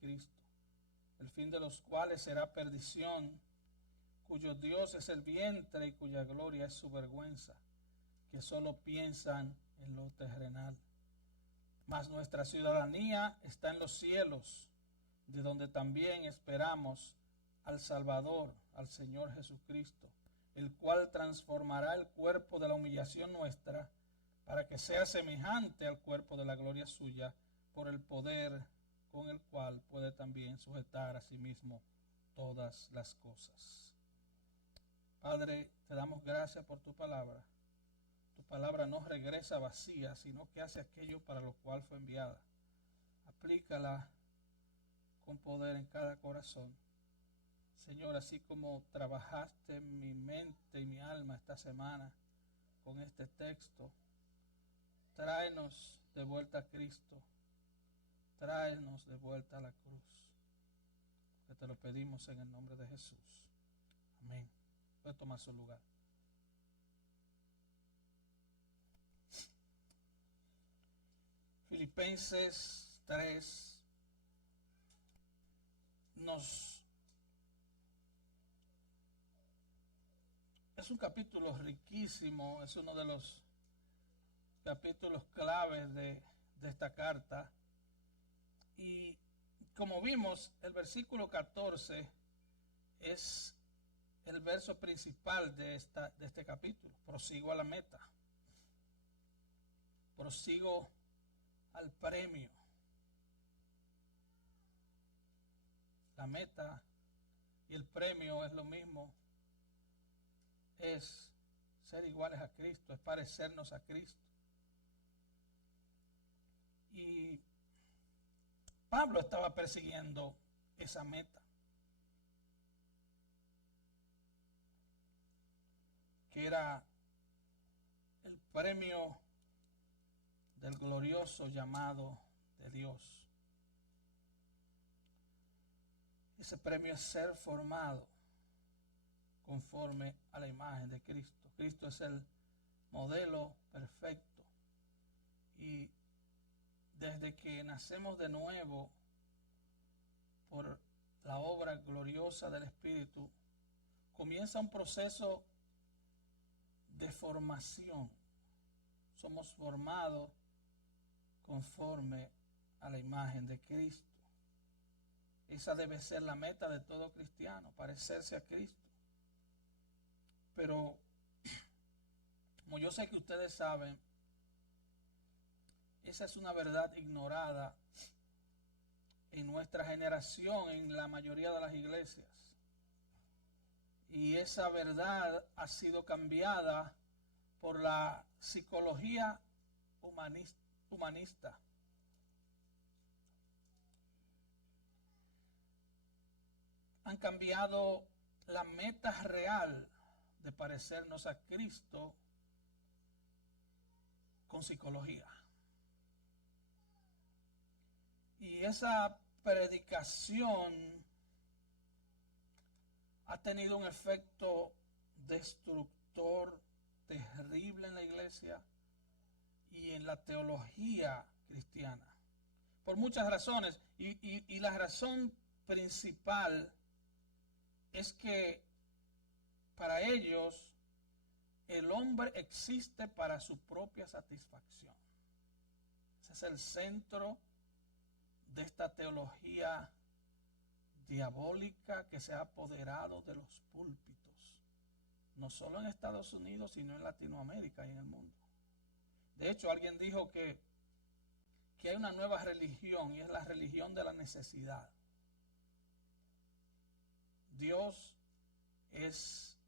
Cristo, el fin de los cuales será perdición, cuyo Dios es el vientre y cuya gloria es su vergüenza, que solo piensan en lo terrenal. Mas nuestra ciudadanía está en los cielos, de donde también esperamos al Salvador, al Señor Jesucristo, el cual transformará el cuerpo de la humillación nuestra, para que sea semejante al cuerpo de la gloria suya, por el poder con el cual puede también sujetar a sí mismo todas las cosas. Padre, te damos gracias por tu palabra. Tu palabra no regresa vacía, sino que hace aquello para lo cual fue enviada. Aplícala con poder en cada corazón. Señor, así como trabajaste en mi mente y mi alma esta semana con este texto, tráenos de vuelta a Cristo. Tráenos de vuelta a la cruz. Que te lo pedimos en el nombre de Jesús. Amén. Puede tomar su lugar. Filipenses 3 es un capítulo riquísimo, es uno de los capítulos claves de esta carta. Y como vimos, el versículo 14 es el verso principal de este capítulo. Prosigo a la meta. Prosigo al premio. La meta y el premio es lo mismo. Es ser iguales a Cristo, es parecernos a Cristo. Y Pablo estaba persiguiendo esa meta, que era el premio del glorioso llamado de Dios. Ese premio es ser formado conforme a la imagen de Cristo. Cristo es el modelo perfecto. Y desde que nacemos de nuevo por la obra gloriosa del Espíritu, comienza un proceso de formación. Somos formados conforme a la imagen de Cristo. Esa debe ser la meta de todo cristiano, parecerse a Cristo. Pero, como yo sé que ustedes saben, esa es una verdad ignorada en nuestra generación, en la mayoría de las iglesias. Y esa verdad ha sido cambiada por la psicología humanista. Han cambiado la meta real de parecernos a Cristo con psicología. Y esa predicación ha tenido un efecto destructor terrible en la iglesia y en la teología cristiana. Por muchas razones. Y la razón principal es que para ellos el hombre existe para su propia satisfacción. Ese es el centro de esta teología diabólica que se ha apoderado de los púlpitos, no solo en Estados Unidos, sino en Latinoamérica y en el mundo. De hecho, alguien dijo que hay una nueva religión y es la religión de la necesidad. Dios es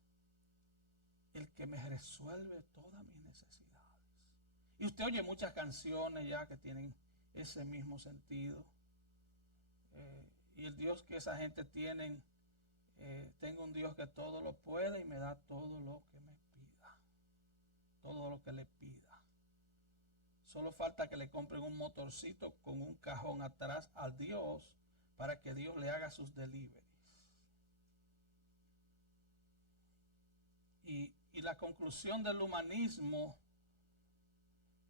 el que me resuelve todas mis necesidades. Y usted oye muchas canciones ya que tienen ese mismo sentido. Y el Dios que esa gente tiene, tengo un Dios que todo lo puede y me da todo lo que me pida. Todo lo que le pida. Solo falta que le compren un motorcito con un cajón atrás a Dios para que Dios le haga sus deliveries. Y la conclusión del humanismo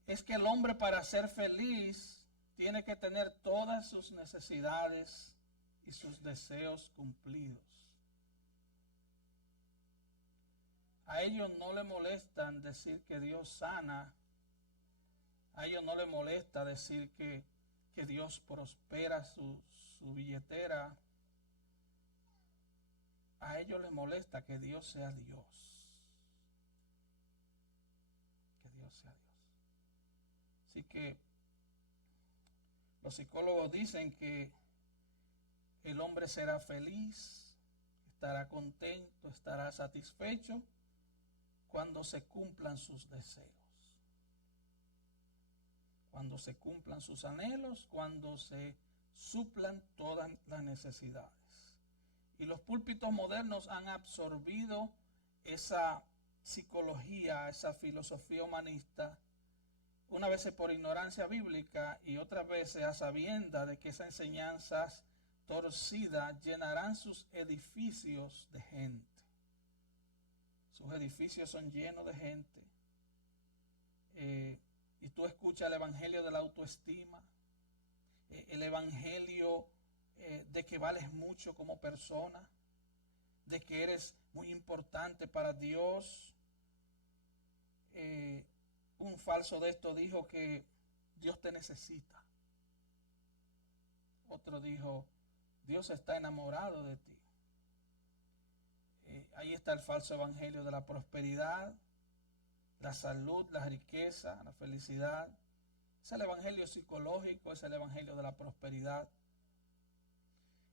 es que el hombre, para ser feliz, tiene que tener todas sus necesidades y sus deseos cumplidos. A ellos no le molestan decir que Dios sana. A ellos no le molesta decir que Dios prospera su billetera. A ellos les molesta que Dios sea Dios. Que Dios sea Dios. Así que los psicólogos dicen que el hombre será feliz, estará contento, estará satisfecho cuando se cumplan sus deseos, cuando se cumplan sus anhelos, cuando se suplan todas las necesidades. Y los púlpitos modernos han absorbido esa psicología, esa filosofía humanista, unas veces por ignorancia bíblica y otras veces a sabiendas de que esas enseñanzas torcidas llenarán sus edificios de gente. Sus edificios son llenos de gente. Y tú escuchas el evangelio de la autoestima, el evangelio de que vales mucho como persona, de que eres muy importante para Dios. Un falso de esto dijo que Dios te necesita. Otro dijo, Dios está enamorado de ti. Ahí está el falso evangelio de la prosperidad, la salud, la riqueza, la felicidad. Es el evangelio psicológico, es el evangelio de la prosperidad.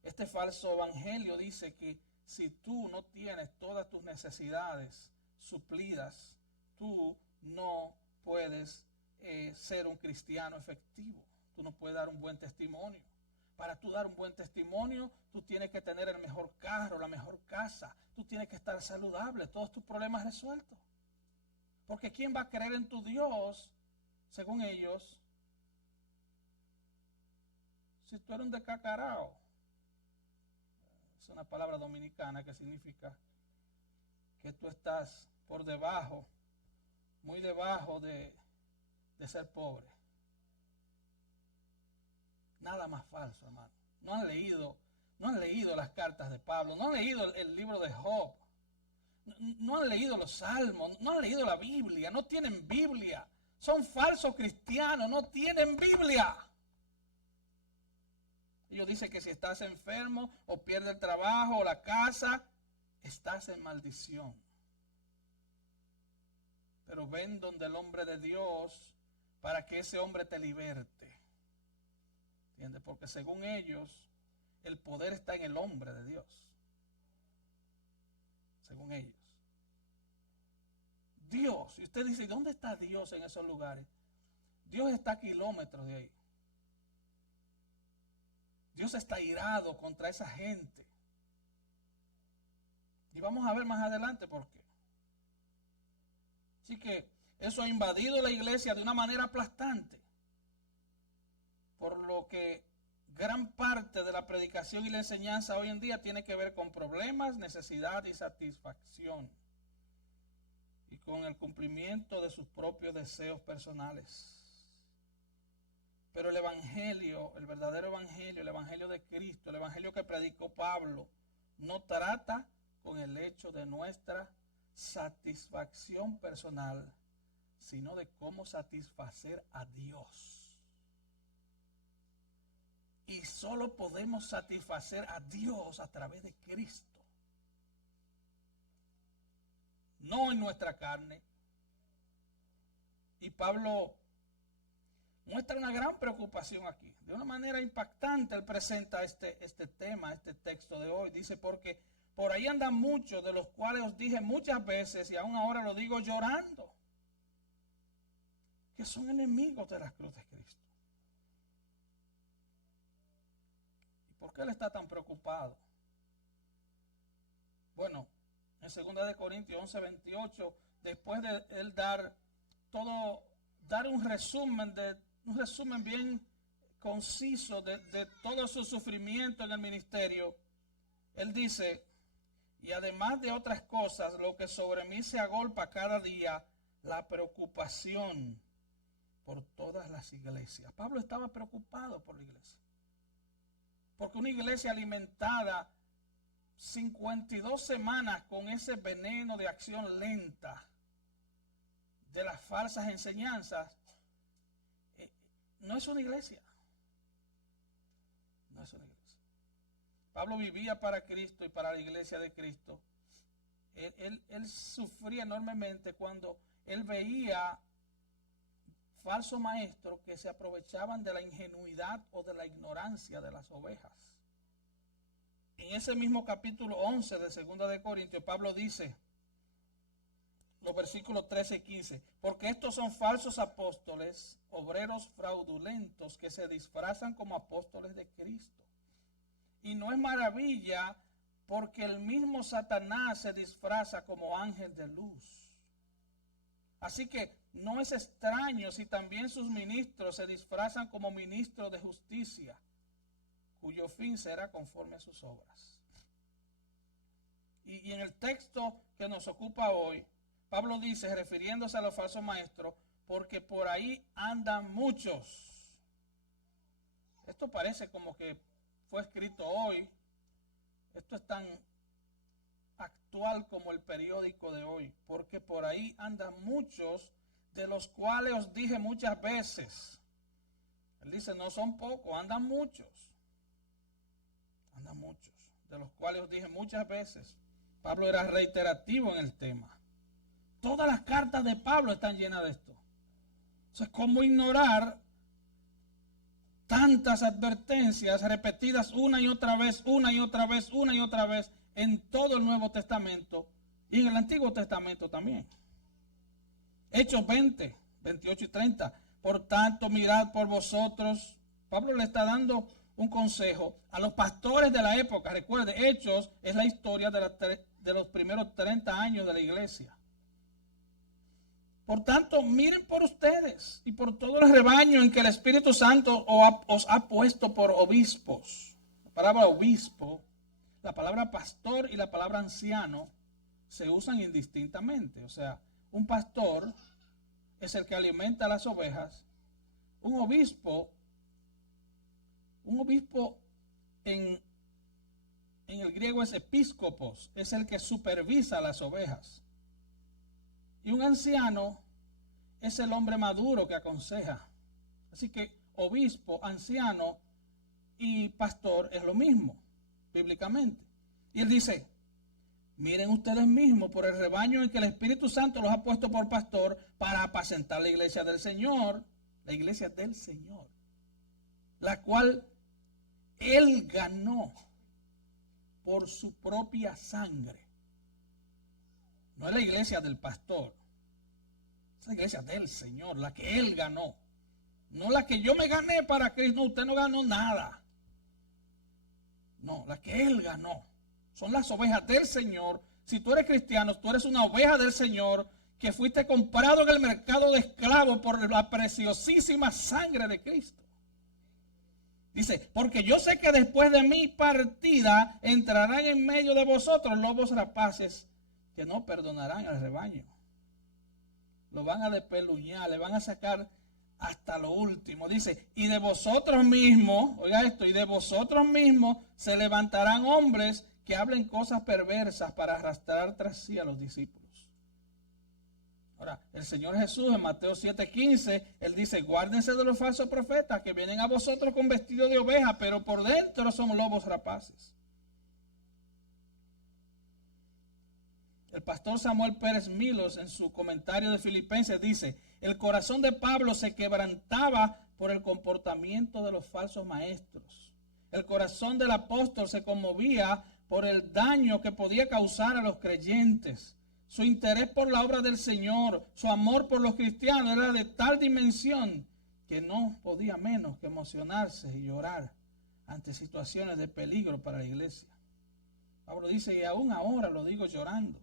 Este falso evangelio dice que si tú no tienes todas tus necesidades suplidas, tú no puedes ser un cristiano efectivo. Tú no puedes dar un buen testimonio. Para tú dar un buen testimonio, tú tienes que tener el mejor carro, la mejor casa. Tú tienes que estar saludable, todos tus problemas resueltos. Porque ¿quién va a creer en tu Dios, según ellos, si tú eres un decacarao? Es una palabra dominicana que significa que tú estás por debajo, muy debajo de ser pobre. Nada más falso, hermano. No han leído las cartas de Pablo, no han leído el libro de Job, no han leído los salmos, no han leído la Biblia, no tienen Biblia. Son falsos cristianos, no tienen Biblia. Ellos dicen que si estás enfermo o pierdes el trabajo o la casa, estás en maldición. Pero ven donde el hombre de Dios para que ese hombre te liberte. ¿Entiendes? Porque según ellos, el poder está en el hombre de Dios. Según ellos. Dios, y usted dice, ¿dónde está Dios en esos lugares? Dios está a kilómetros de ahí. Dios está irado contra esa gente. Y vamos a ver más adelante por qué. Así que eso ha invadido la iglesia de una manera aplastante. Por lo que gran parte de la predicación y la enseñanza hoy en día tiene que ver con problemas, necesidad y satisfacción. Y con el cumplimiento de sus propios deseos personales. Pero el evangelio, el verdadero evangelio, el evangelio de Cristo, el evangelio que predicó Pablo, no trata con el hecho de nuestra satisfacción personal, sino de cómo satisfacer a Dios. Y solo podemos satisfacer a Dios a través de Cristo. No en nuestra carne. Y Pablo muestra una gran preocupación aquí. De una manera impactante él presenta este tema, este texto de hoy. Dice, porque por ahí andan muchos, de los cuales os dije muchas veces, y aún ahora lo digo llorando, que son enemigos de la cruz de Cristo. ¿Y por qué él está tan preocupado? Bueno, en 2 Corintios 11:28, después de él dar un resumen bien conciso de todo su sufrimiento en el ministerio, él dice, y además de otras cosas, lo que sobre mí se agolpa cada día, la preocupación por todas las iglesias. Pablo estaba preocupado por la iglesia. Porque una iglesia alimentada 52 semanas con ese veneno de acción lenta de las falsas enseñanzas, no es una iglesia. No es una iglesia. Pablo vivía para Cristo y para la iglesia de Cristo. Él sufría enormemente cuando él veía falsos maestros que se aprovechaban de la ingenuidad o de la ignorancia de las ovejas. En ese mismo capítulo 11 de 2 de Corintios, Pablo dice, los versículos 13 y 15, porque estos son falsos apóstoles, obreros fraudulentos que se disfrazan como apóstoles de Cristo. Y no es maravilla, porque el mismo Satanás se disfraza como ángel de luz. Así que no es extraño si también sus ministros se disfrazan como ministros de justicia, cuyo fin será conforme a sus obras. Y en el texto que nos ocupa hoy, Pablo dice, refiriéndose a los falsos maestros, porque por ahí andan muchos. Esto parece como que fue escrito hoy. Esto es tan actual como el periódico de hoy, porque por ahí andan muchos, de los cuales os dije muchas veces. Él dice, no son pocos, andan muchos. Andan muchos, de los cuales os dije muchas veces. Pablo era reiterativo en el tema. Todas las cartas de Pablo están llenas de esto. Entonces, ¿cómo ignorar tantas advertencias repetidas una y otra vez, una y otra vez, una y otra vez en todo el Nuevo Testamento y en el Antiguo Testamento también? Hechos 20, 28 y 30. Por tanto, mirad por vosotros. Pablo le está dando un consejo a los pastores de la época. Recuerde, Hechos es la historia de los primeros 30 años de la iglesia. Por tanto, miren por ustedes y por todo el rebaño en que el Espíritu Santo os ha puesto por obispos. La palabra obispo, la palabra pastor y la palabra anciano se usan indistintamente. O sea, un pastor es el que alimenta a las ovejas. Un obispo en el griego es episcopos, es el que supervisa las ovejas. Y un anciano es el hombre maduro que aconseja. Así que obispo, anciano y pastor es lo mismo, bíblicamente. Y él dice, miren ustedes mismos por el rebaño en que el Espíritu Santo los ha puesto por pastor para apacentar la iglesia del Señor, la cual él ganó por su propia sangre. No es la iglesia del pastor, es la iglesia del Señor, la que él ganó. No la que yo me gané para Cristo, no, usted no ganó nada. No, la que él ganó. Son las ovejas del Señor. Si tú eres cristiano, tú eres una oveja del Señor que fuiste comprado en el mercado de esclavos por la preciosísima sangre de Cristo. Dice, porque yo sé que después de mi partida entrarán en medio de vosotros lobos rapaces que no perdonarán al rebaño. Lo van a despeluñar, le van a sacar hasta lo último. Dice, y de vosotros mismos, oiga esto, y de vosotros mismos se levantarán hombres que hablen cosas perversas para arrastrar tras sí a los discípulos. Ahora, el Señor Jesús en Mateo 7:15, Él dice, guárdense de los falsos profetas que vienen a vosotros con vestido de oveja, pero por dentro son lobos rapaces. El pastor Samuel Pérez Milos en su comentario de Filipenses dice, el corazón de Pablo se quebrantaba por el comportamiento de los falsos maestros. El corazón del apóstol se conmovía por el daño que podía causar a los creyentes. Su interés por la obra del Señor, su amor por los cristianos era de tal dimensión que no podía menos que emocionarse y llorar ante situaciones de peligro para la iglesia. Pablo dice, y aún ahora lo digo llorando.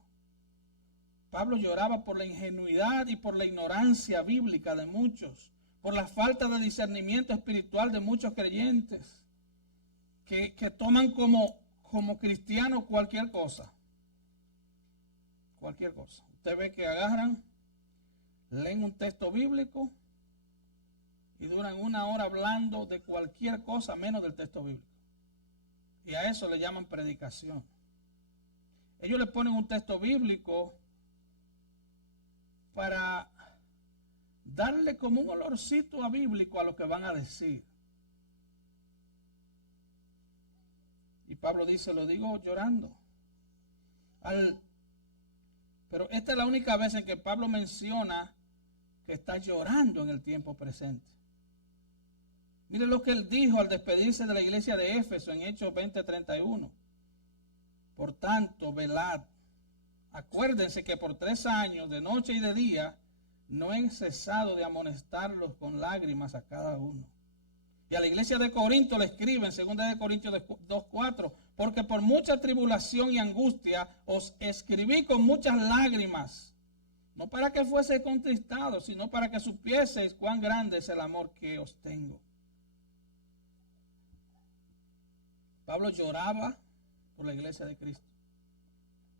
Pablo lloraba por la ingenuidad y por la ignorancia bíblica de muchos, por la falta de discernimiento espiritual de muchos creyentes que toman como cristiano cualquier cosa. Cualquier cosa. Usted ve que agarran, leen un texto bíblico y duran 1 hora hablando de cualquier cosa menos del texto bíblico. Y a eso le llaman predicación. Ellos le ponen un texto bíblico para darle como un olorcito a bíblico a lo que van a decir. Y Pablo dice, lo digo llorando. Pero esta es la única vez en que Pablo menciona que está llorando en el tiempo presente. Mire lo que él dijo al despedirse de la iglesia de Éfeso en Hechos 20:31. Por tanto, velad. Acuérdense que por 3 años, de noche y de día, no he cesado de amonestarlos con lágrimas a cada uno. Y a la iglesia de Corinto le escriben, 2 de Corintios 2:4, porque por mucha tribulación y angustia os escribí con muchas lágrimas, no para que fuese contristado, sino para que supieseis cuán grande es el amor que os tengo. Pablo lloraba por la iglesia de Cristo.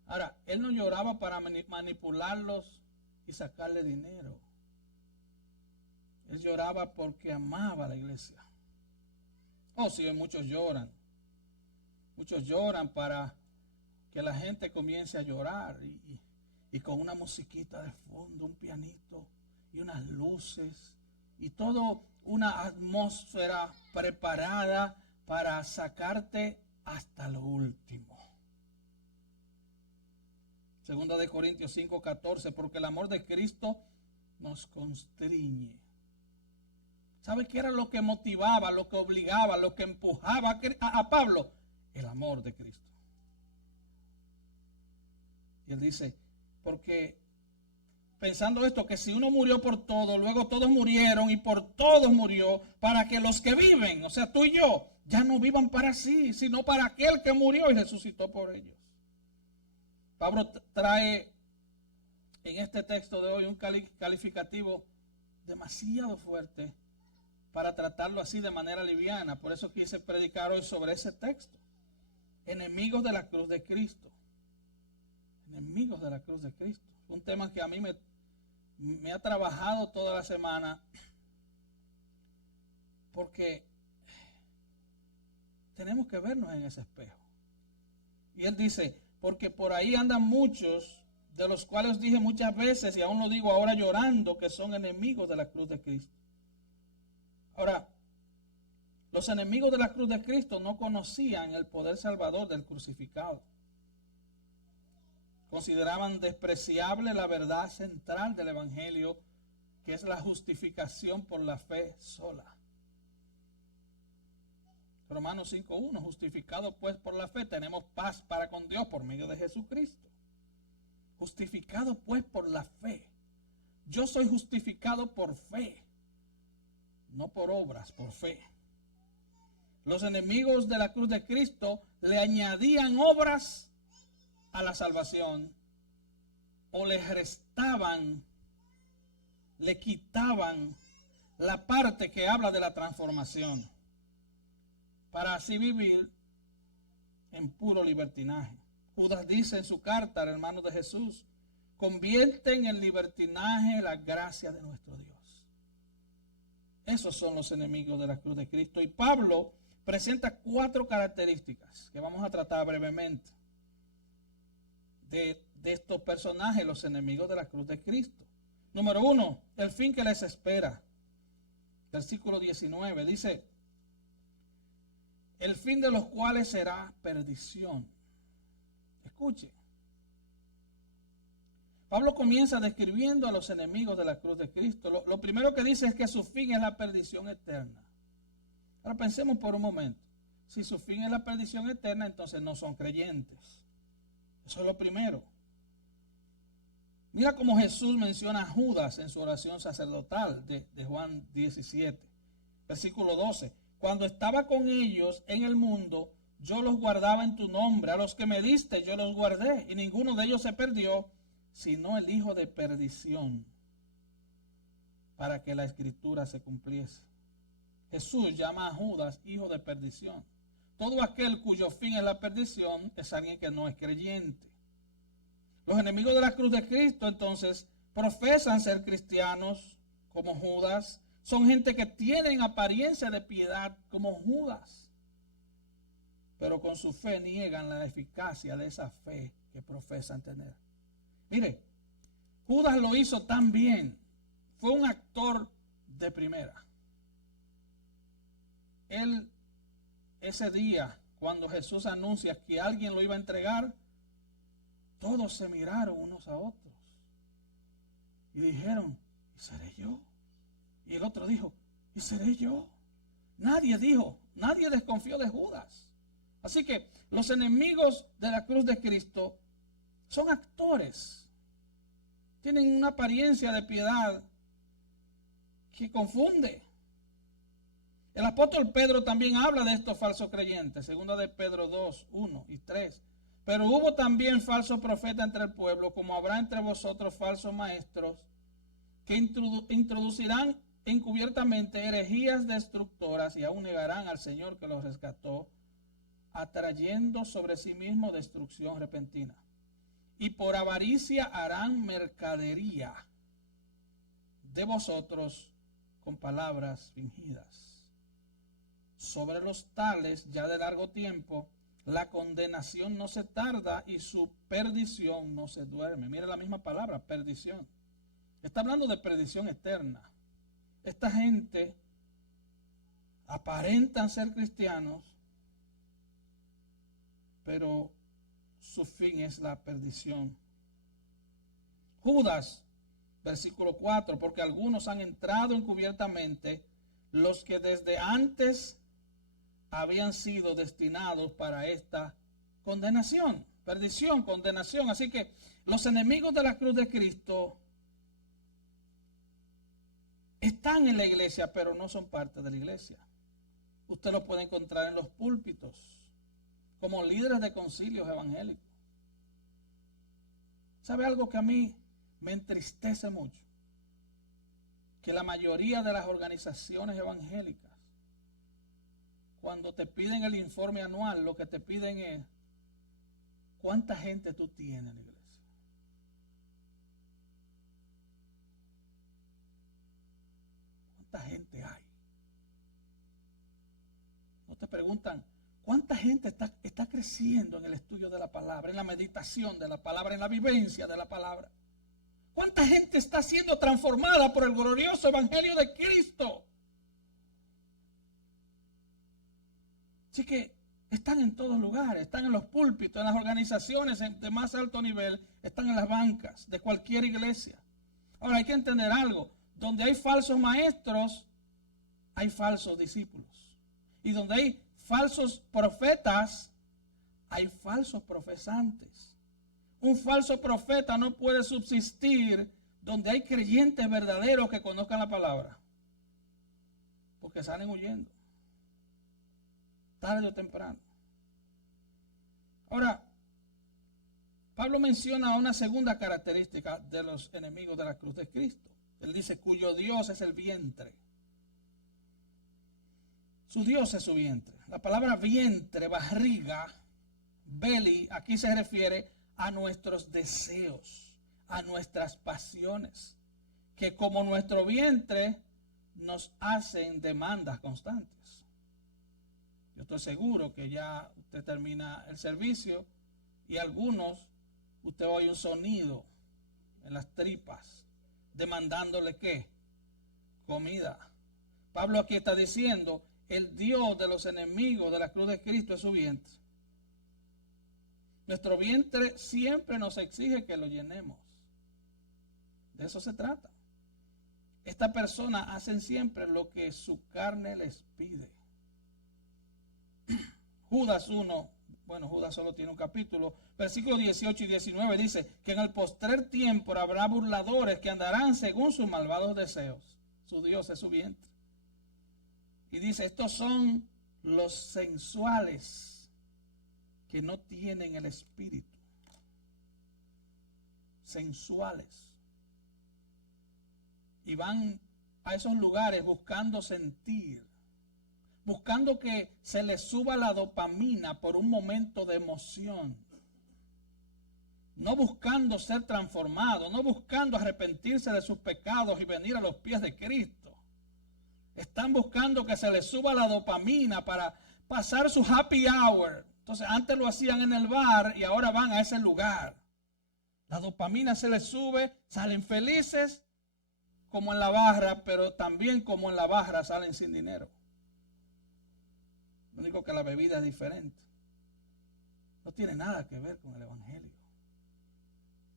Ahora, él no lloraba para manipularlos y sacarle dinero. Él lloraba porque amaba a la iglesia. Oh, sí, muchos lloran. Muchos lloran para que la gente comience a llorar y con una musiquita de fondo, un pianito y unas luces y todo una atmósfera preparada para sacarte hasta lo último. 2 de Corintios 5:14, porque el amor de Cristo nos constriñe. ¿Sabe qué era lo que motivaba, lo que obligaba, lo que empujaba a Pablo? El amor de Cristo. Y él dice, porque pensando esto, que si uno murió por todo, luego todos murieron y por todos murió, para que los que viven, o sea, tú y yo, ya no vivan para sí, sino para aquel que murió y resucitó por ellos. Pablo trae en este texto de hoy un calificativo demasiado fuerte para tratarlo así de manera liviana. Por eso quise predicar hoy sobre ese texto. Enemigos de la cruz de Cristo. Enemigos de la cruz de Cristo. Un tema que a mí me ha trabajado toda la semana, porque tenemos que vernos en ese espejo. Y él dice, porque por ahí andan muchos, de los cuales os dije muchas veces, y aún lo digo ahora llorando, que son enemigos de la cruz de Cristo. Ahora, los enemigos de la cruz de Cristo no conocían el poder salvador del crucificado. Consideraban despreciable la verdad central del Evangelio, que es la justificación por la fe sola. Romanos 5:1, justificados pues por la fe, tenemos paz para con Dios por medio de Jesucristo. Justificados pues por la fe. Yo soy justificado por fe, no por obras, por fe. Los enemigos de la cruz de Cristo le añadían obras a la salvación, o le restaban, le quitaban la parte que habla de la transformación, para así vivir en puro libertinaje. Judas dice en su carta al hermano de Jesús, convierten en libertinaje la gracia de nuestro Dios. Esos son los enemigos de la cruz de Cristo. Y Pablo presenta 4 características que vamos a tratar brevemente de estos personajes, los enemigos de la cruz de Cristo. Número 1, el fin que les espera. Versículo 19 dice, el fin de los cuales será perdición. Escuche. Pablo comienza describiendo a los enemigos de la cruz de Cristo. Lo primero que dice es que su fin es la perdición eterna. Ahora pensemos por un momento. Si su fin es la perdición eterna, entonces no son creyentes. Eso es lo primero. Mira cómo Jesús menciona a Judas en su oración sacerdotal de Juan 17, versículo 12. Cuando estaba con ellos en el mundo, yo los guardaba en tu nombre. A los que me diste, yo los guardé. Y ninguno de ellos se perdió, sino el hijo de perdición, para que la escritura se cumpliese. Jesús llama a Judas hijo de perdición. Todo aquel cuyo fin es la perdición es alguien que no es creyente. Los enemigos de la cruz de Cristo, entonces, profesan ser cristianos como Judas. Son gente que tienen apariencia de piedad como Judas. pero con su fe niegan la eficacia de esa fe que profesan tener. Mire, Judas lo hizo tan bien, fue un actor de primera. Él, ese día, cuando Jesús anuncia que alguien lo iba a entregar, todos se miraron unos a otros y dijeron, ¿y seré yo? Y el otro dijo, ¿y seré yo? Nadie desconfió de Judas. Así que los enemigos de la cruz de Cristo son actores. Tienen una apariencia de piedad que confunde. El apóstol Pedro también habla de estos falsos creyentes, segunda de Pedro 2, 1 y 3. Pero hubo también falsos profetas entre el pueblo, como habrá entre vosotros falsos maestros, que introducirán encubiertamente herejías destructoras y aún negarán al Señor que los rescató, atrayendo sobre sí mismo destrucción repentina. Y por avaricia harán mercadería de vosotros con palabras fingidas. Sobre los tales, ya de largo tiempo, la condenación no se tarda y su perdición no se duerme. Mira la misma palabra, perdición. Está hablando de perdición eterna. Esta gente aparentan ser cristianos, pero su fin es la perdición. Judas, versículo 4, porque algunos han entrado encubiertamente, los que desde antes habían sido destinados para esta condenación, perdición, condenación. Así que los enemigos de la cruz de Cristo están en la iglesia, pero no son parte de la iglesia. Usted los puede encontrar en los púlpitos, como líderes de concilios evangélicos. ¿Sabe algo que a mí me entristece mucho? Que la mayoría de las organizaciones evangélicas, cuando te piden el informe anual, lo que te piden es ¿cuánta gente tú tienes en la iglesia? ¿Cuánta gente hay? No te preguntan ¿cuánta gente está creciendo en el estudio de la palabra, en la meditación de la palabra, en la vivencia de la palabra? ¿Cuánta gente está siendo transformada por el glorioso evangelio de Cristo? Así que están en todos lugares, están en los púlpitos, en las organizaciones de más alto nivel, están en las bancas de cualquier iglesia. Ahora hay que entender algo, donde hay falsos maestros, hay falsos discípulos. Y donde hay falsos profetas, hay falsos profesantes. Un falso profeta no puede subsistir donde hay creyentes verdaderos que conozcan la palabra, porque salen huyendo, tarde o temprano. Ahora, Pablo menciona una segunda característica de los enemigos de la cruz de Cristo. Él dice, cuyo Dios es el vientre. Su Dios es su vientre. La palabra vientre, barriga, belly, aquí se refiere a nuestros deseos, a nuestras pasiones, que como nuestro vientre nos hacen demandas constantes. Yo estoy seguro que ya usted termina el servicio y algunos, usted oye un sonido en las tripas, demandándole ¿qué? Comida. Pablo aquí está diciendo, el Dios de los enemigos de la cruz de Cristo es su vientre. Nuestro vientre siempre nos exige que lo llenemos. De eso se trata. Esta persona hacen siempre lo que su carne les pide. Judas 1, bueno, Judas solo tiene un capítulo, versículos 18 y 19 dice que en el postrer tiempo habrá burladores que andarán según sus malvados deseos. Su Dios es su vientre. Y dice, estos son los sensuales que no tienen el espíritu. Sensuales. Y van a esos lugares buscando sentir, buscando que se les suba la dopamina por un momento de emoción. No buscando ser transformados, no buscando arrepentirse de sus pecados y venir a los pies de Cristo. Están buscando que se les suba la dopamina para pasar su happy hour. Entonces antes lo hacían en el bar y ahora van a ese lugar. La dopamina se les sube, salen felices como en la barra, pero también como en la barra salen sin dinero. Lo único que la bebida es diferente. No tiene nada que ver con el evangelio.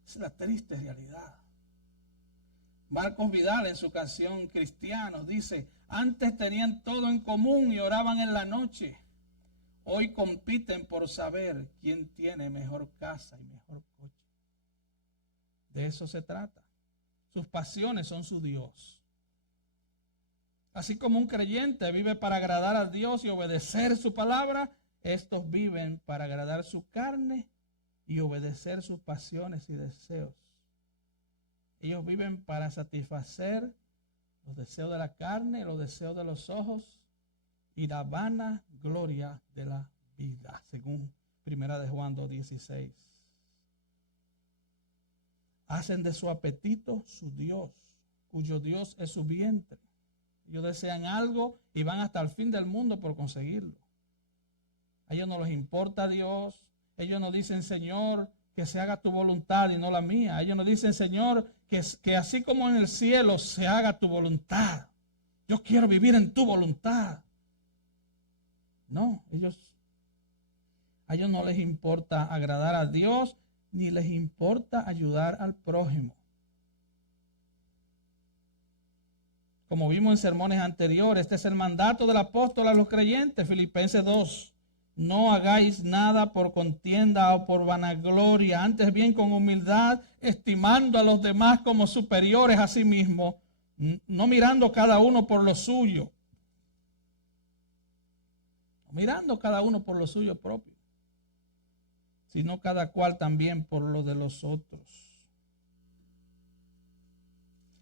Es la triste realidad. Marcos Vidal en su canción Cristianos dice: antes tenían todo en común y oraban en la noche. Hoy compiten por saber quién tiene mejor casa y mejor coche. De eso se trata. Sus pasiones son su Dios. Así como un creyente vive para agradar a Dios y obedecer su palabra, estos viven para agradar su carne y obedecer sus pasiones y deseos. Ellos viven para satisfacer los deseos de la carne, los deseos de los ojos y la vana gloria de la vida, según 1 Juan 2:16. Hacen de su apetito su Dios, cuyo Dios es su vientre. Ellos desean algo y van hasta el fin del mundo por conseguirlo. A ellos no les importa Dios. Ellos no dicen, Señor, que se haga tu voluntad y no la mía. Ellos no dicen, Señor, que así como en el cielo se haga tu voluntad. Yo quiero vivir en tu voluntad. No, a ellos no les importa agradar a Dios, ni les importa ayudar al prójimo. Como vimos en sermones anteriores, este es el mandato del apóstol a los creyentes, Filipenses 2. No hagáis nada por contienda o por vanagloria, antes bien con humildad, estimando a los demás como superiores a sí mismos, no mirando cada uno por lo suyo, mirando cada uno por lo suyo propio, sino cada cual también por lo de los otros.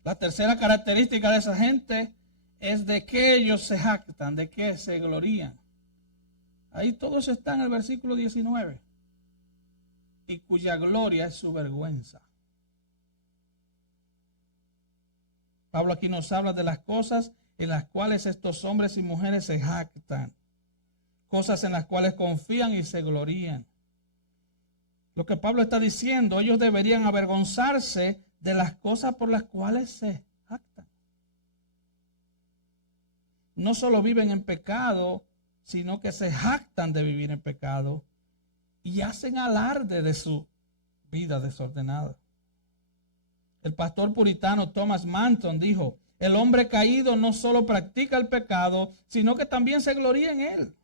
La tercera característica de esa gente es de que ellos se jactan, de que se glorían. Ahí todo eso está en el versículo 19. Y cuya gloria es su vergüenza. Pablo aquí nos habla de las cosas en las cuales estos hombres y mujeres se jactan. Cosas en las cuales confían y se glorían. Lo que Pablo está diciendo, ellos deberían avergonzarse de las cosas por las cuales se jactan. No solo viven en pecado, sino que se jactan de vivir en pecado y hacen alarde de su vida desordenada. El pastor puritano Thomas Manton dijo: el hombre caído no solo practica el pecado, sino que también se gloría en él.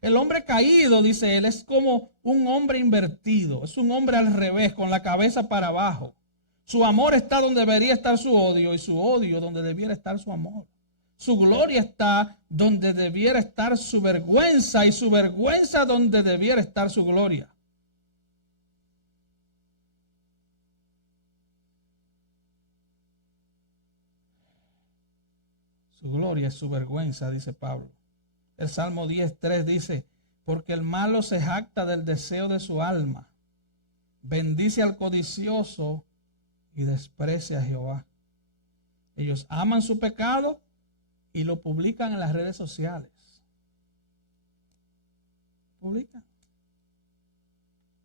El hombre caído, dice él, es como un hombre invertido, es un hombre al revés, con la cabeza para abajo. Su amor está donde debería estar su odio y su odio donde debiera estar su amor. Su gloria está donde debiera estar su vergüenza y su vergüenza donde debiera estar su gloria. Su gloria es su vergüenza, dice Pablo. El Salmo 10:3 dice: porque el malo se jacta del deseo de su alma, bendice al codicioso y desprecia a Jehová. Ellos aman su pecado y lo publican en las redes sociales. Publican.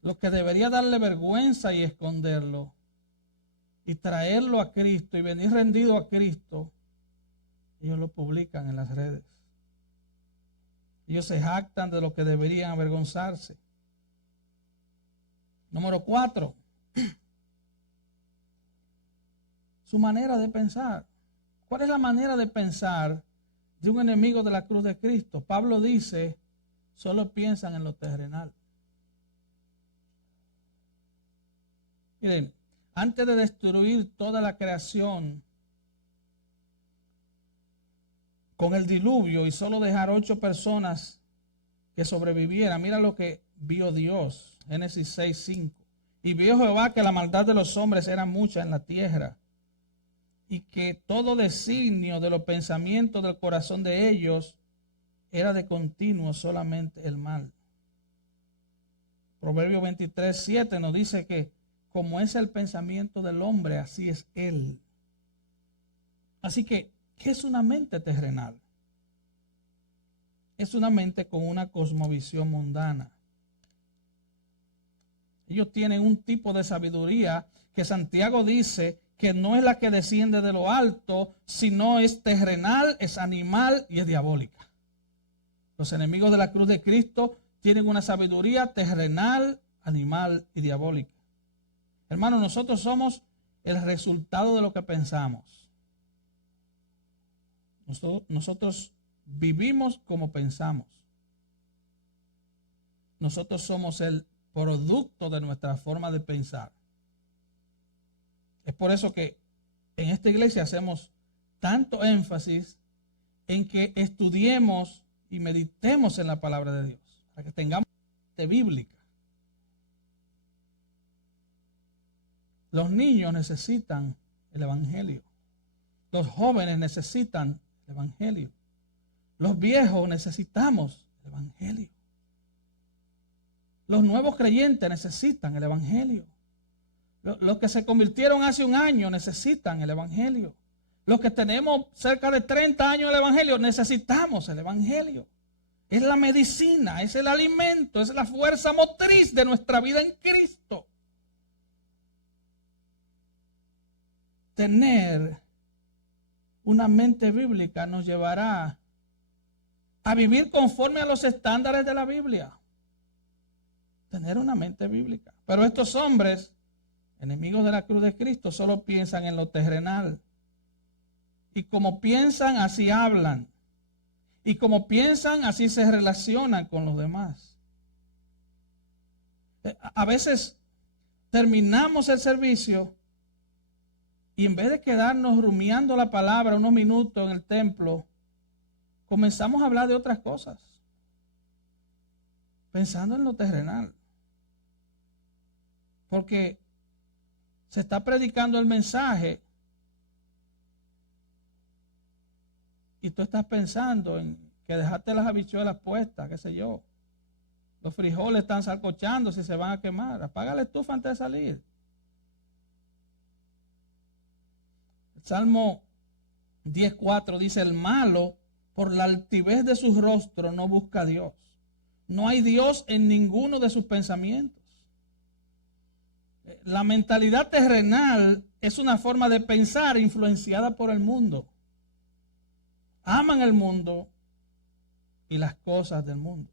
Lo que debería darle vergüenza y esconderlo y traerlo a Cristo y venir rendido a Cristo, ellos lo publican en las redes. Ellos se jactan de lo que deberían avergonzarse. Número 4. Su manera de pensar. ¿Cuál es la manera de pensar de un enemigo de la cruz de Cristo? Pablo dice: solo piensan en lo terrenal. Miren, antes de destruir toda la creación con el diluvio y solo dejar 8 personas que sobrevivieran, mira lo que vio Dios. Génesis 6:5. Y vio Jehová que la maldad de los hombres era mucha en la tierra, y que todo designio de los pensamientos del corazón de ellos era de continuo solamente el mal. Proverbios 23:7 nos dice que como es el pensamiento del hombre, así es él. Así que, ¿qué es una mente terrenal? es una mente con una cosmovisión mundana. Ellos tienen un tipo de sabiduría que Santiago dice que no es la que desciende de lo alto, sino es terrenal, es animal y es diabólica. Los enemigos de la cruz de Cristo tienen una sabiduría terrenal, animal y diabólica. Hermanos, nosotros somos el resultado de lo que pensamos. Nosotros vivimos como pensamos. Nosotros somos el producto de nuestra forma de pensar. Es por eso que en esta iglesia hacemos tanto énfasis en que estudiemos y meditemos en la palabra de Dios, para que tengamos mente bíblica. Los niños necesitan el evangelio. Los jóvenes necesitan el evangelio. Los viejos necesitamos el evangelio. Los nuevos creyentes necesitan el evangelio. Los que se convirtieron hace un año necesitan el evangelio. Los que tenemos cerca de 30 años el evangelio necesitamos el evangelio. Es la medicina, es el alimento, es la fuerza motriz de nuestra vida en Cristo. Tener una mente bíblica nos llevará a vivir conforme a los estándares de la Biblia. Tener una mente bíblica. Pero estos hombres, enemigos de la cruz de Cristo, solo piensan en lo terrenal. Y como piensan, así hablan. Y como piensan, así se relacionan con los demás. A veces terminamos el servicio y en vez de quedarnos rumiando la palabra unos minutos en el templo, comenzamos a hablar de otras cosas, pensando en lo terrenal. Porque se está predicando el mensaje y tú estás pensando en que dejaste las habichuelas puestas, qué sé yo. Los frijoles están salcochando, si se van a quemar. Apaga la estufa antes de salir. El Salmo 10:4 dice: el malo, por la altivez de su rostro, no busca a Dios. No hay Dios en ninguno de sus pensamientos. La mentalidad terrenal es una forma de pensar influenciada por el mundo. Aman el mundo y las cosas del mundo.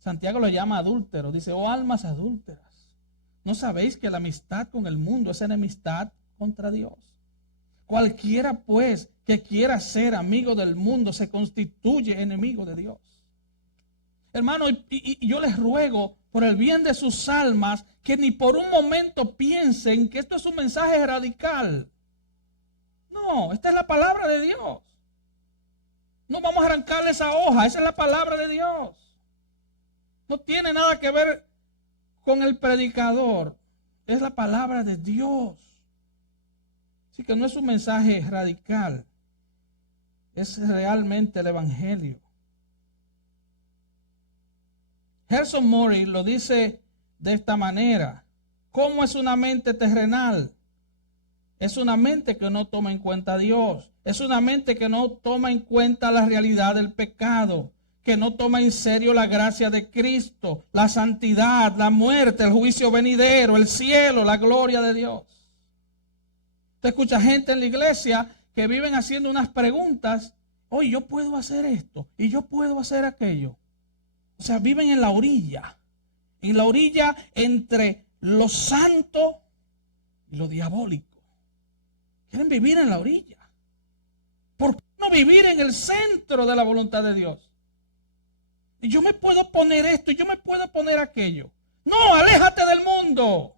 Santiago lo llama adúltero. Dice: oh almas adúlteras, ¿no sabéis que la amistad con el mundo es enemistad contra Dios? Cualquiera pues que quiera ser amigo del mundo se constituye enemigo de Dios. Hermano, y yo les ruego por el bien de sus almas que ni por un momento piensen que esto es un mensaje radical. No, esta es la palabra de Dios. No vamos a arrancarle esa hoja, esa es la palabra de Dios. No tiene nada que ver con el predicador, es la palabra de Dios. Así que no es un mensaje radical, es realmente el evangelio. Gerson Murray lo dice de esta manera: ¿cómo es una mente terrenal? Es una mente que no toma en cuenta a Dios. Es una mente que no toma en cuenta la realidad del pecado, que no toma en serio la gracia de Cristo, la santidad, la muerte, el juicio venidero, el cielo, la gloria de Dios. Usted escucha gente en la iglesia que viven haciendo unas preguntas: oye, yo puedo hacer esto y yo puedo hacer aquello. O sea, viven en la orilla entre lo santo y lo diabólico. Quieren vivir en la orilla. ¿Por qué no vivir en el centro de la voluntad de Dios? Y yo me puedo poner esto y yo me puedo poner aquello. No, aléjate del mundo.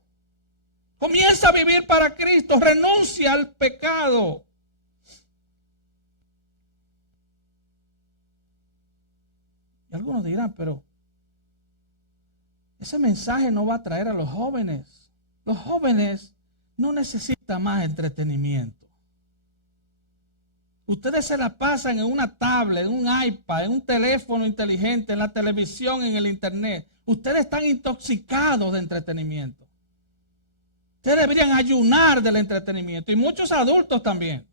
Comienza a vivir para Cristo. Renuncia al pecado. Y algunos dirán: pero ese mensaje no va a traer a los jóvenes. Los jóvenes no necesitan más entretenimiento. Ustedes se la pasan en una tablet, en un iPad, en un teléfono inteligente, en la televisión, en el internet. Ustedes están intoxicados de entretenimiento. Ustedes deberían ayunar del entretenimiento. Y muchos adultos también.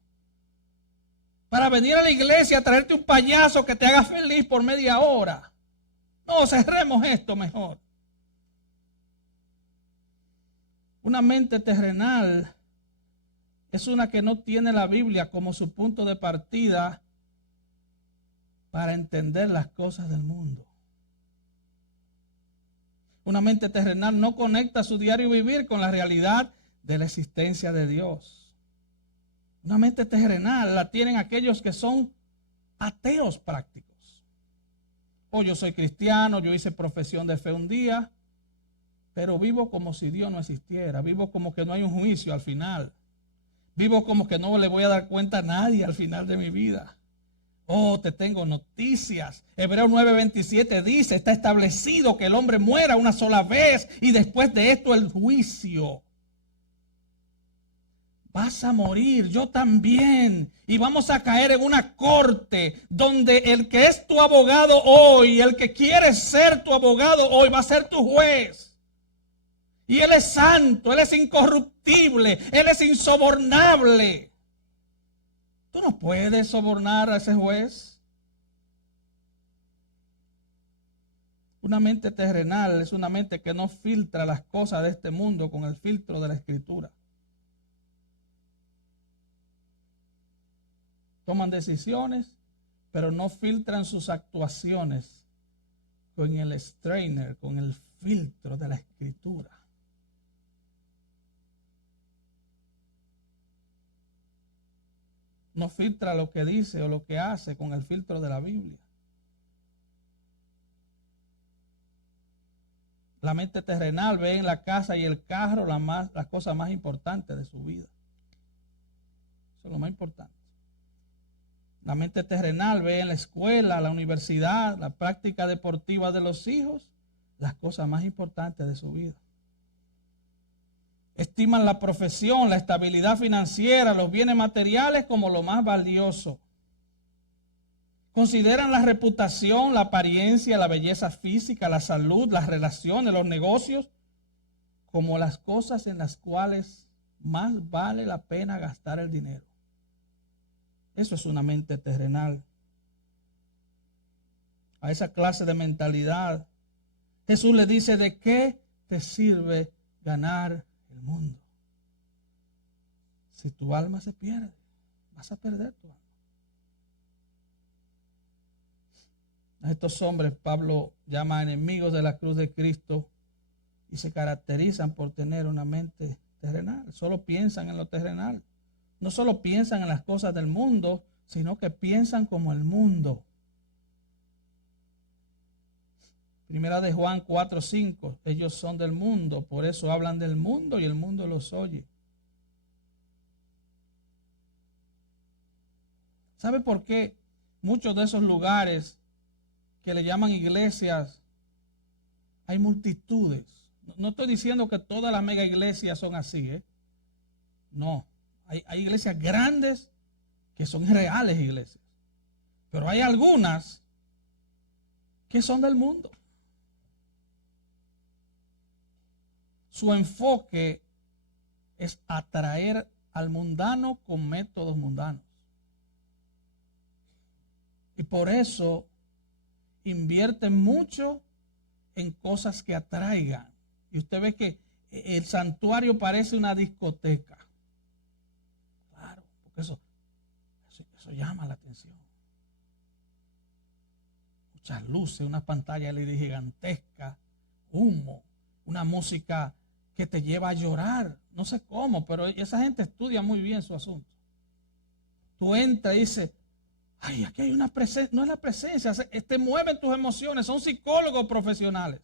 para venir a la iglesia a traerte un payaso que te haga feliz por media hora. No, cerremos esto mejor. Una mente terrenal es una que no tiene la Biblia como su punto de partida para entender las cosas del mundo. Una mente terrenal no conecta su diario vivir con la realidad de la existencia de Dios. Una mente terrenal la tienen aquellos que son ateos prácticos. O yo soy cristiano, yo hice profesión de fe un día, pero vivo como si Dios no existiera. Vivo como que no hay un juicio al final. Vivo como que no le voy a dar cuenta a nadie al final de mi vida. Oh, te tengo noticias. Hebreos 9:27 dice, está establecido que el hombre muera una sola vez y después de esto el juicio. Vas a morir, yo también. Y vamos a caer en una corte donde el que es tu abogado hoy, el que quiere ser tu abogado hoy, va a ser tu juez. Y Él es santo, Él es incorruptible, Él es insobornable. Tú no puedes sobornar a ese juez. Una mente terrenal es una mente que no filtra las cosas de este mundo con el filtro de la Escritura. Toman decisiones, pero no filtran sus actuaciones con el strainer, con el filtro de la Escritura. No filtra lo que dice o lo que hace con el filtro de la Biblia. La mente terrenal ve en la casa y el carro las cosas más importantes de su vida. Eso es lo más importante. La mente terrenal ve en la escuela, la universidad, la práctica deportiva de los hijos, las cosas más importantes de su vida. Estiman la profesión, la estabilidad financiera, los bienes materiales como lo más valioso. Consideran la reputación, la apariencia, la belleza física, la salud, las relaciones, los negocios, como las cosas en las cuales más vale la pena gastar el dinero. Eso es una mente terrenal. A esa clase de mentalidad, Jesús le dice, ¿de qué te sirve ganar el mundo? Si tu alma se pierde, vas a perder tu alma. A estos hombres Pablo llama enemigos de la cruz de Cristo y se caracterizan por tener una mente terrenal. Solo piensan en lo terrenal. No solo piensan en las cosas del mundo, sino que piensan como el mundo. Primera de Juan 4:5, ellos son del mundo, por eso hablan del mundo y el mundo los oye. ¿Sabe por qué muchos de esos lugares que le llaman iglesias hay multitudes? No estoy diciendo que todas las mega iglesias son así, No, hay iglesias grandes que son reales iglesias, pero hay algunas que son del mundo. Su enfoque es atraer al mundano con métodos mundanos. Y por eso invierten mucho en cosas que atraigan. Y usted ve que el santuario parece una discoteca. Claro, porque eso llama la atención. Muchas luces, una pantalla LED gigantesca, humo, una música que te lleva a llorar. No sé cómo, pero esa gente estudia muy bien su asunto. Tú entras y dices, ay, aquí hay una presencia. No es la presencia, te mueven tus emociones. Son psicólogos profesionales.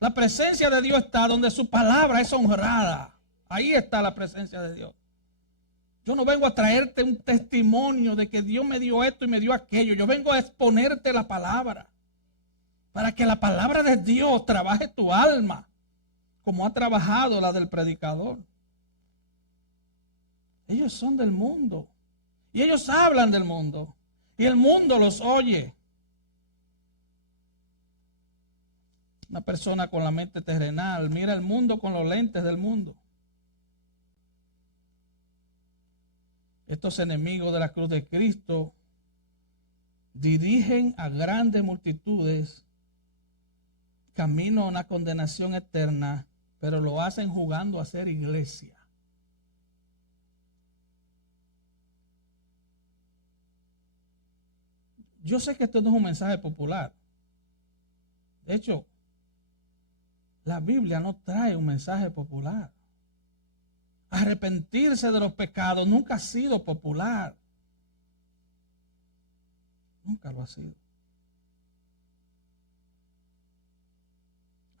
La presencia de Dios está donde su palabra es honrada. Ahí está la presencia de Dios. Yo no vengo a traerte un testimonio de que Dios me dio esto y me dio aquello. Yo vengo a exponerte la palabra. Para que la palabra de Dios trabaje tu alma. Como ha trabajado la del predicador. Ellos son del mundo. Y ellos hablan del mundo. Y el mundo los oye. Una persona con la mente terrenal mira el mundo con los lentes del mundo. Estos enemigos de la cruz de Cristo dirigen a grandes multitudes camino a una condenación eterna, pero lo hacen jugando a ser iglesia. Yo sé que esto no es un mensaje popular. De hecho, la Biblia no trae un mensaje popular. Arrepentirse de los pecados nunca ha sido popular. Nunca lo ha sido.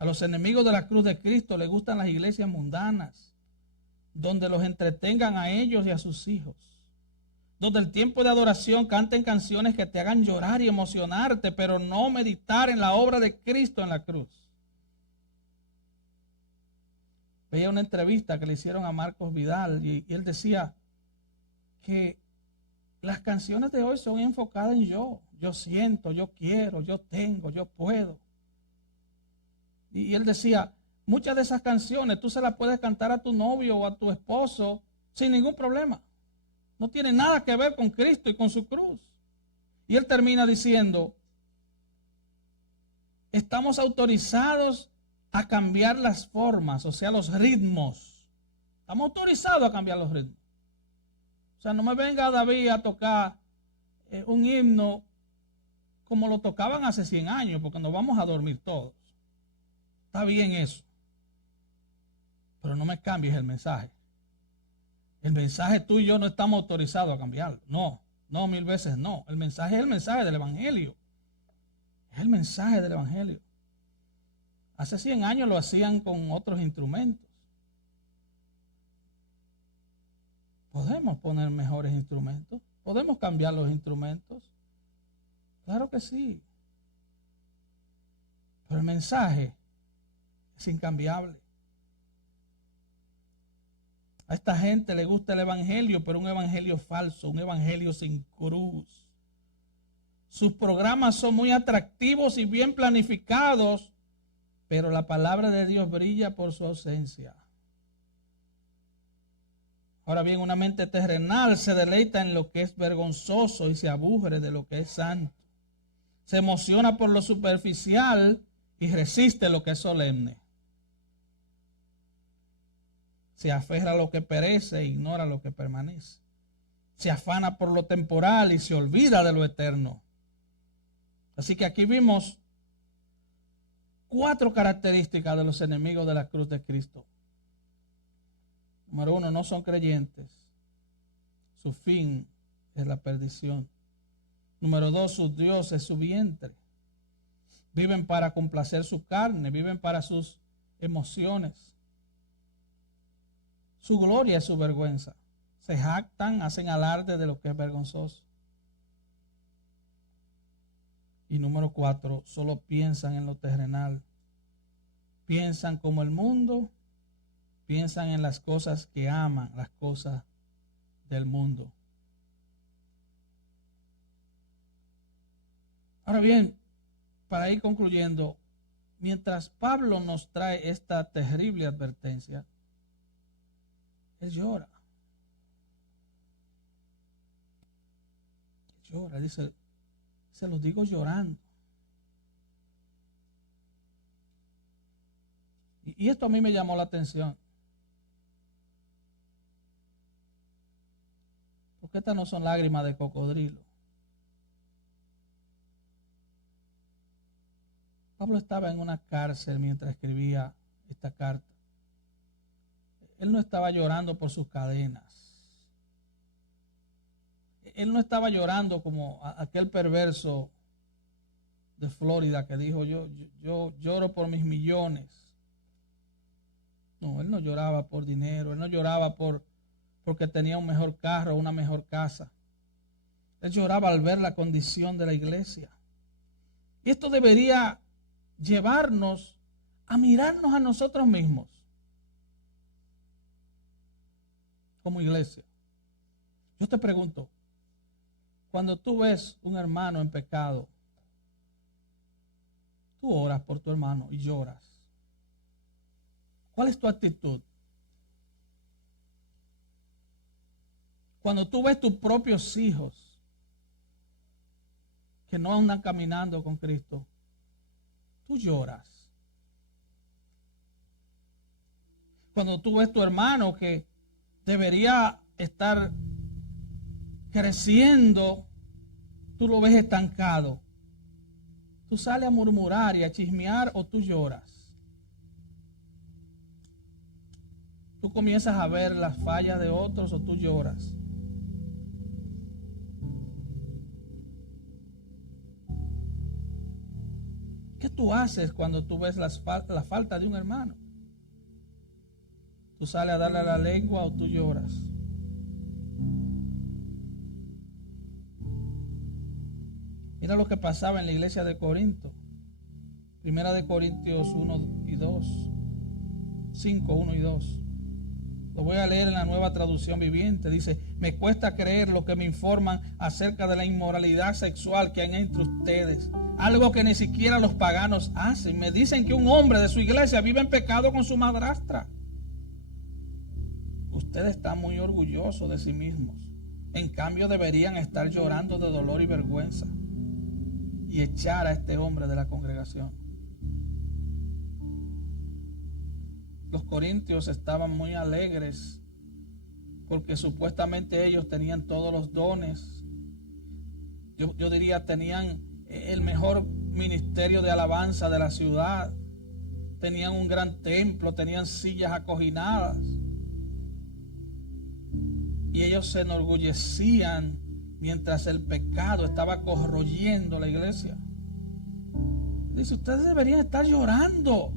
A los enemigos de la cruz de Cristo les gustan las iglesias mundanas, donde los entretengan a ellos y a sus hijos, donde el tiempo de adoración canten canciones que te hagan llorar y emocionarte, pero no meditar en la obra de Cristo en la cruz. Veía una entrevista que le hicieron a Marcos Vidal y él decía que las canciones de hoy son enfocadas en yo. Yo siento, yo quiero, yo tengo, yo puedo. Y él decía, muchas de esas canciones tú se las puedes cantar a tu novio o a tu esposo sin ningún problema. No tiene nada que ver con Cristo y con su cruz. Y él termina diciendo, estamos autorizados a cambiar las formas, o sea, los ritmos. Estamos autorizados a cambiar los ritmos. O sea, no me venga David a tocar un himno como lo tocaban hace 100 años, porque nos vamos a dormir todos. Está bien eso. Pero no me cambies el mensaje. El mensaje tú y yo no estamos autorizados a cambiarlo. No, 1000 veces no. El mensaje es el mensaje del Evangelio. Es el mensaje del Evangelio. Hace 100 años lo hacían con otros instrumentos. Podemos poner mejores instrumentos. Podemos cambiar los instrumentos. Claro que sí. Pero el mensaje es incambiable. A esta gente le gusta el evangelio, pero un evangelio falso, un evangelio sin cruz. Sus programas son muy atractivos y bien planificados, pero la palabra de Dios brilla por su ausencia. Ahora bien, una mente terrenal se deleita en lo que es vergonzoso y se aburre de lo que es santo. Se emociona por lo superficial y resiste lo que es solemne. Se aferra a lo que perece e ignora lo que permanece. Se afana por lo temporal y se olvida de lo eterno. Así que aquí vimos 4 características de los enemigos de la cruz de Cristo. Número 1, no son creyentes. Su fin es la perdición. Número 2, su Dios es su vientre. Viven para complacer su carne, viven para sus emociones. Su gloria es su vergüenza. Se jactan, hacen alarde de lo que es vergonzoso. Y número 4, solo piensan en lo terrenal. Piensan como el mundo, piensan en las cosas que aman, las cosas del mundo. Ahora bien, para ir concluyendo, mientras Pablo nos trae esta terrible advertencia, él llora. Llora, dice, se los digo llorando. Y esto a mí me llamó la atención. Porque estas no son lágrimas de cocodrilo. Pablo estaba en una cárcel mientras escribía esta carta. Él no estaba llorando por sus cadenas. Él no estaba llorando como aquel perverso de Florida que dijo, yo lloro por mis millones. No, él no lloraba por dinero, él no lloraba porque tenía un mejor carro, una mejor casa. Él lloraba al ver la condición de la iglesia. Y esto debería llevarnos a mirarnos a nosotros mismos como iglesia. Yo te pregunto, cuando tú ves un hermano en pecado, tú oras por tu hermano y lloras. ¿Cuál es tu actitud? Cuando tú ves tus propios hijos que no andan caminando con Cristo, tú lloras. Cuando tú ves tu hermano que debería estar creciendo, tú lo ves estancado. Tú sales a murmurar y a chismear o tú lloras. Tú comienzas a ver las fallas de otros o tú lloras. ¿Qué tú haces cuando tú ves la falta de un hermano? ¿Tú sales a darle a la lengua o tú lloras? Mira lo que pasaba en la iglesia de Corinto. Primera de Corintios 1 y 2. 5, 1 y 2. Lo voy a leer en la Nueva Traducción Viviente. Dice: me cuesta creer lo que me informan acerca de la inmoralidad sexual que hay entre ustedes. Algo que ni siquiera los paganos hacen. Me dicen que un hombre de su iglesia vive en pecado con su madrastra. Ustedes están muy orgullosos de sí mismos. En cambio deberían estar llorando de dolor y vergüenza y echar a este hombre de la congregación. Los corintios estaban muy alegres porque supuestamente ellos tenían todos los dones. Yo diría tenían el mejor ministerio de alabanza de la ciudad. Tenían un gran templo, tenían sillas acoginadas. Y ellos se enorgullecían mientras el pecado estaba corroyendo la iglesia. Dice: ustedes deberían estar llorando.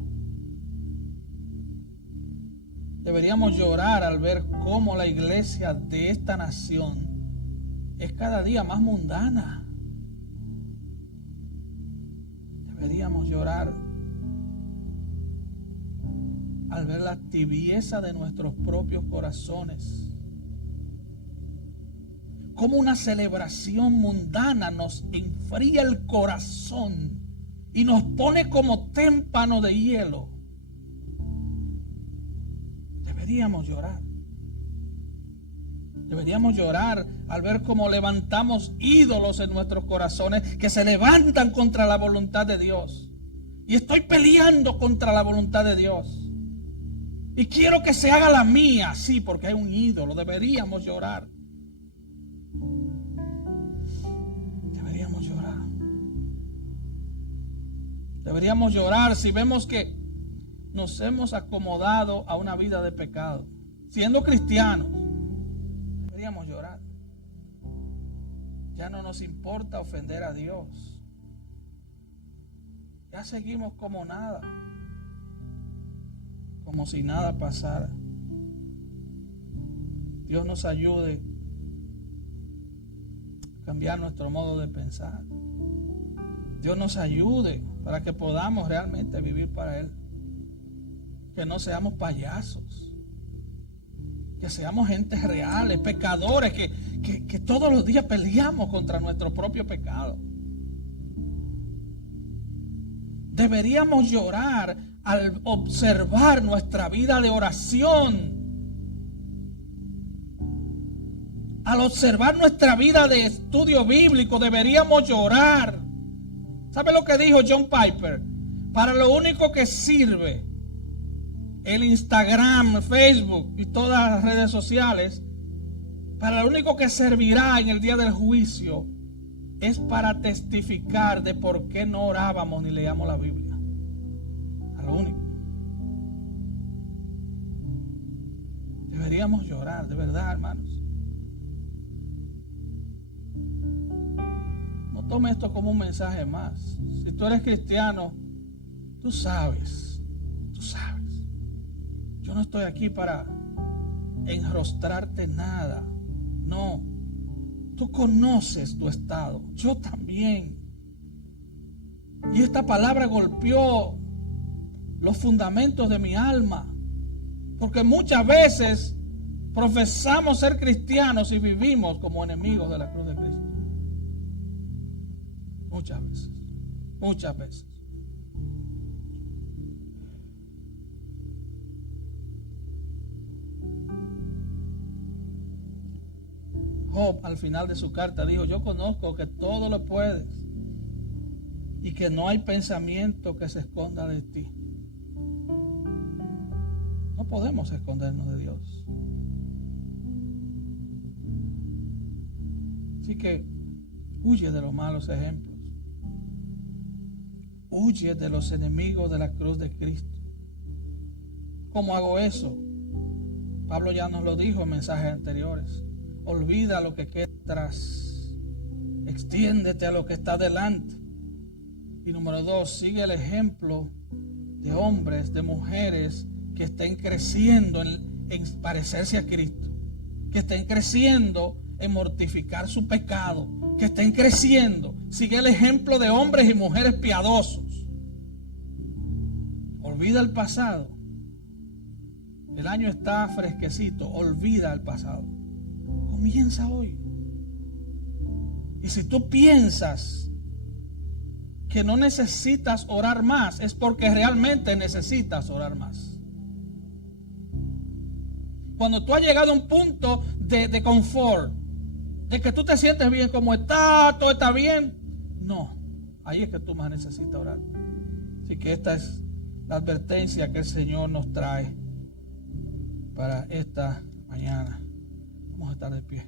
Deberíamos llorar al ver cómo la iglesia de esta nación es cada día más mundana. Deberíamos llorar al ver la tibieza de nuestros propios corazones. Como una celebración mundana nos enfría el corazón y nos pone como témpano de hielo. Deberíamos llorar. Deberíamos llorar al ver cómo levantamos ídolos en nuestros corazones que se levantan contra la voluntad de Dios. Y estoy peleando contra la voluntad de Dios. Y quiero que se haga la mía. Sí, porque hay un ídolo. Deberíamos llorar. Deberíamos llorar. Deberíamos llorar si vemos que nos hemos acomodado a una vida de pecado. Siendo cristianos, deberíamos llorar. Ya no nos importa ofender a Dios. Ya seguimos como nada. Como si nada pasara. Dios nos ayude a cambiar nuestro modo de pensar. Dios nos ayude para que podamos realmente vivir para Él. Que no seamos payasos. Que seamos gente reales, pecadores, que todos los días peleamos contra nuestro propio pecado. Deberíamos llorar al observar nuestra vida de oración. Al observar nuestra vida de estudio bíblico, deberíamos llorar. ¿Sabe lo que dijo John Piper? Para lo único que sirve el Instagram, Facebook y todas las redes sociales, para lo único que servirá en el día del juicio es para testificar de por qué no orábamos ni leíamos la Biblia. A lo único. Deberíamos llorar, de verdad, hermanos. No tome esto como un mensaje más. Si tú eres cristiano, tú sabes. Yo no estoy aquí para enrostrarte nada. No. Tú conoces tu estado. Yo también. Y esta palabra golpeó los fundamentos de mi alma. Porque muchas veces profesamos ser cristianos y vivimos como enemigos de la cruz de Cristo. Muchas veces. Job al final de su carta dijo: yo conozco que todo lo puedes y que no hay pensamiento que se esconda de ti. No podemos escondernos de Dios. Así que huye de los malos ejemplos. Huye de los enemigos de la cruz de Cristo. ¿Cómo hago eso? Pablo ya nos lo dijo en mensajes anteriores. Olvida lo que queda atrás. Extiéndete a lo que está delante. Y número 2, sigue el ejemplo de hombres, de mujeres que estén creciendo en parecerse a Cristo. Que estén creciendo en mortificar su pecado. Que estén creciendo. Sigue el ejemplo de hombres y mujeres piadosos. Olvida el pasado. El año está fresquecito. Olvida el pasado. Comienza hoy. Y si tú piensas que no necesitas orar más, es porque realmente necesitas orar más. Cuando tú has llegado a un punto de confort, de que tú te sientes bien como está, todo está bien, no, ahí es que tú más necesitas orar. Así que esta es la advertencia que el Señor nos trae para esta mañana. Vamos a estar de pie.